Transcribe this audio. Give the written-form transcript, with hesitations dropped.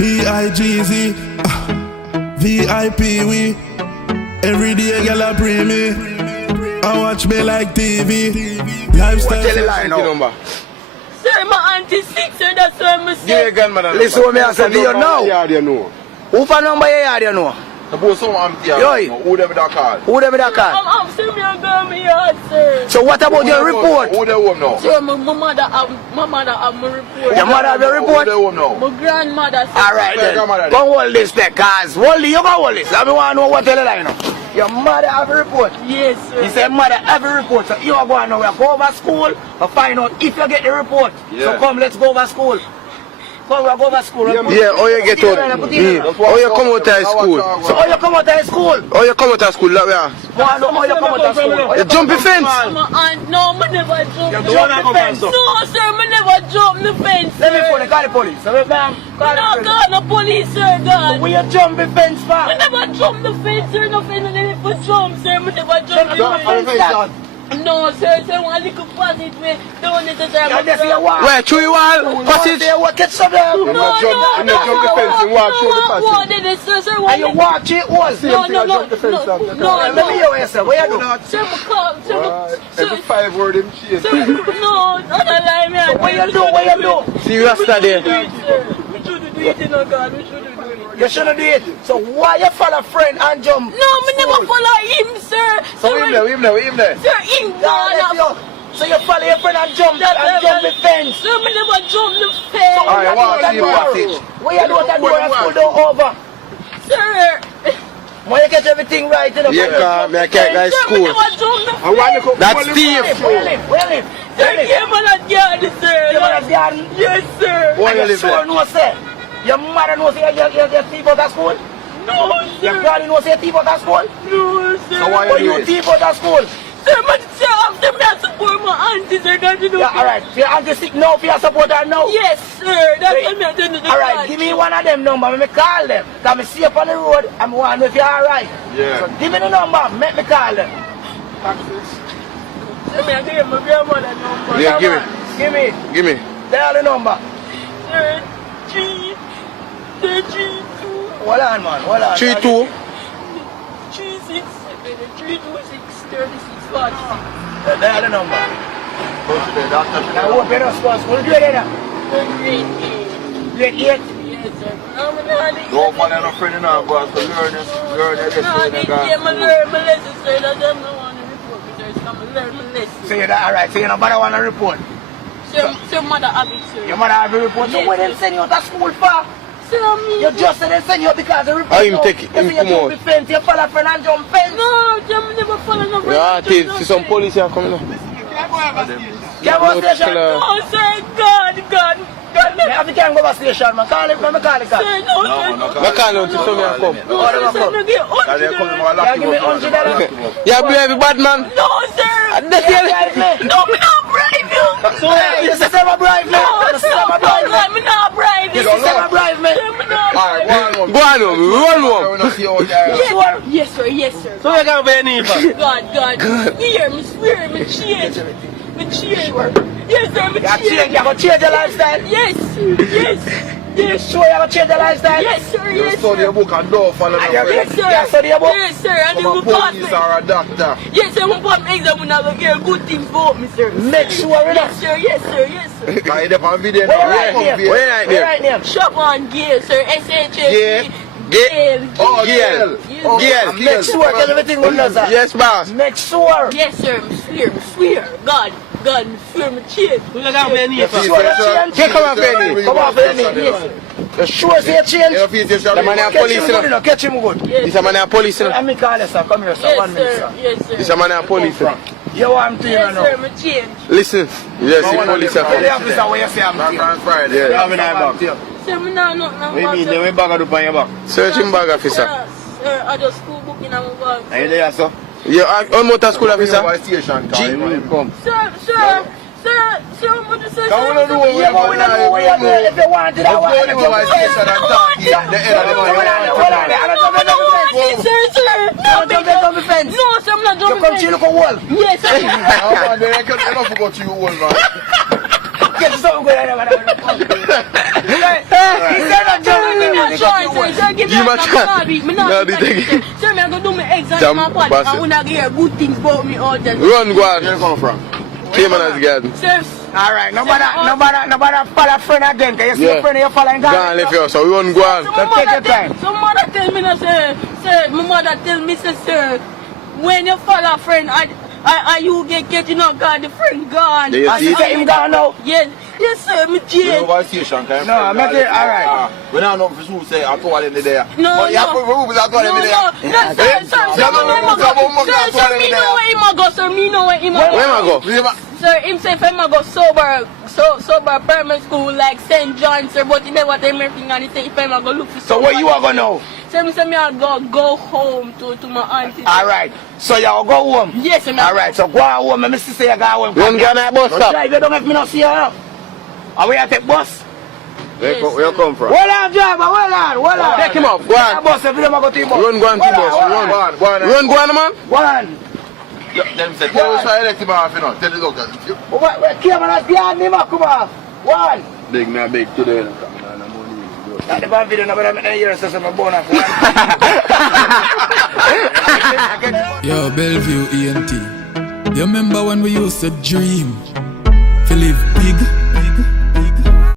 B-I-G-Z, VIP we. Every day girl a pray me. I watch me like TV. Lifestyle. Tell the line number. Sir, my auntie sick, sir, that's why I'm sick. Give me grandmother. Listen what me I say, do you know? Who for number you know? Suppose someone empty. Who them that call? Who them that call? I'm upstairs, me and girl, me yard, sir. So what about your report? Who they home now? Sir, my mother have my report. Your mother have your report? Who they home now? My grandmother, sir. Alright then, come hold this there, cause hold it, you can hold this. I want to know what tell the line now. Your mother have a report? Yes, sir. He said mother have a report, so you are going to go over school or find out if you get the report. Yeah. So come, let's go over school. Come, we'll go over school. Yeah, how you get out? How you come out of school? So how you come out of school? How you come out of school? That way. How you come out of school? You jump the fence? No, I never jump. You jump the fence? No, sir, I never jump the fence. Let me call the police. No, God, the police, sir, God. Will you jump the fence, I man? never jump the fence, sir. Nothing for jump, sir. I never jump the fence. No, sir, one little passage way. Don't need to say Where? Through you all? Passage? Get some there. You not jump the fence, you walk through the passage. And you watch it was. No. Let me hear yourself. Where you do? Sir, Every 5 word in chase. no, don't lie, man. What you do? See you after there. We shouldn't do it, you know, God. We shouldn't do it. You shouldn't do it. So why you follow friend and jump? No, I never follow him, sir. So him there. Sir, him gone. So you follow your friend and jump the fence. Sir, I never jump the fence. Alright, watch you passage. Where you do that door and school door over? Sir. When you get everything right in the Yeah, I can't go to school. Sir, I never jump the fence. That's Steve. Where live? Sir, came on that garden, sir. You want a garden? Yes, sir. Where you And you live sure there? know, sir? Your mother knows you're thief out of school? No, Your sir. daddy knows you're thief out of school? No, sir. So why But you you do it? thief out of school? Sir, but sir, after me, I support my auntie, sir. Don't you know? Yeah, alright. So your auntie sick now for your support her now? Yes, sir. That's what I'm doing. Alright, give me one of them number, let me call them. Because I see up on the road, I'm wondering if you're alright. Yeah. So give me the number, make me call them. Sir, I give my grandmother number. Yeah, give me. Give me. Dial the number. Sir, 3, 2, Hold on, man, hold on. 3-2. 3, 6, 326, 36, 40. Dial the number. Now hope you're not supposed to grade it. Grade 8. Grade 8. Yes, sir. I'm not Don't find no friend in our boss to learn this. Learn this. I'm learn my lesson, sir. That's why I want to report me, sir. I'm learn my lesson. So you're alright, so you nobody want to report. Sir, mother have it, sir. Your mother have a report. So Yes, when they sir. send you to school for? Sir, me. You just said they send you because the report. Oh, him take it, him You come jump out. the fence, you follow friend and jump fence. No, I'm never following no Yeah, see some police here coming up. Can't go station. No, sir. God. You have to can't go to station, man. Call it, man. Call it. Sir, no, sir. I can't know to some here come. No, sir, no, get $100. Give me $100. Yeah, brave bad man. No, sir. And they say, No, me not bribe you. So, this is a bribe, man. No, This sir, is a bribe, man. me not bribe you. This is a bribe, man. Sir, me not alright, bribe you. go on home, run home. Sure. Yes, sir. So you can't pay any for? God. Here, me swear, me change. Me change. Yes, sir, me change. You gonna change your lifestyle? Yes. You sure you gonna change your lifestyle? Yes, sir. You Yes, study a sir. book and don't follow no Yes, friend. sir. You study a book? Yes, sir. And Come you a will pass police me. or a doctor. Yes, sir. We pass me exam. We never get good things for me, sir. Make sure you know. Yes, sir. Can you dep on video Where now? right Come name? here. Where right name? Shop on Gale, sir. SHF. Gail. Oh, Gail. Gail. Make sure that everything will know, sir. Yes, boss. Make sure. Yes, sir. Me swear. God, me swear, me change. Sure you change. Here, come on, Penny. Come on, Penny. Yes, sir. You sure say you change? You feel this The man catch police, him you good, know. Catch him good. This a man a police, you know. Let me call you, sir. Come here, sir. Yes, 1 minute, sir. sir. Yes, sir. This a man a police, you know. You want to, you Yes, know. sir. Me change. Listen. Yes, the police are Tell the coming. officer where you say I'm Back here. on Friday. Tell the Yeah. officer I'm here. Sir, me not nothing. What you mean? They went back up on your back. Searching bag officer. Sir, I just school book in my bag. Are you there, sir? You are motor school officer? Station, come. Sir, I'm going to say, Come on, do Yeah, but we don't know where you are. If you want it, I want it. Go to station and talk to the head of the Sir. No, sir, I'm not You jumping come to look a wall. Yes, sir. I forgot you old man. Get something good. He said not jumping. Give him a chance. Me Nah, not be be taking- Sir, me I go do my exam Jam, in my party. pass I it. wanna hear good things about me all the time. Run, go Where you on. come from? Cayman as garden. Sir, Alright, nobody follow friend again. Cause you see Yeah. your friend you following Go on, left you. So we won't go on. so take your time. Some mother tell me, no, sir, my mother tell me, sir, when you follow a friend, and you get you know, God, the friend gone. Yeah, you I see see him gone now. Yes, sir, me We jail. over station, can No, I make it alright. We don't know for sure say I told him there. No, But you have no. to prove that I told No, him no, there. no, sir, me know where him a go, sir, me know where him a Where am I go. go? Sir, him say if him a go sober primary school like St. John, sir, but he never tell me everything and he say if him a go look for So sober. where you are going now? Sir, me say me a go home to my auntie. Alright. So you go home? Yes, sir. Alright, so go home. Let me see say you go home. Run, go on at bus Don't stop. drive, you don't have me not see you now. Are we at the bus? Where you come from? Hold on, driver, hold on. Take him up, go The on. bus, if you don't go to the bus. Run, go on to Hold bus. hold Run, Go on, go on. Run, go on, man. One. Them said, tell us why let him off, you know. Tell the doctor. Wait, camera, behind me, man, come on. One. Big me a big today. That the bad video, but I'm in the year, so I'm born after. Yo, Bellevue ENT. You remember when we used to dream? To live big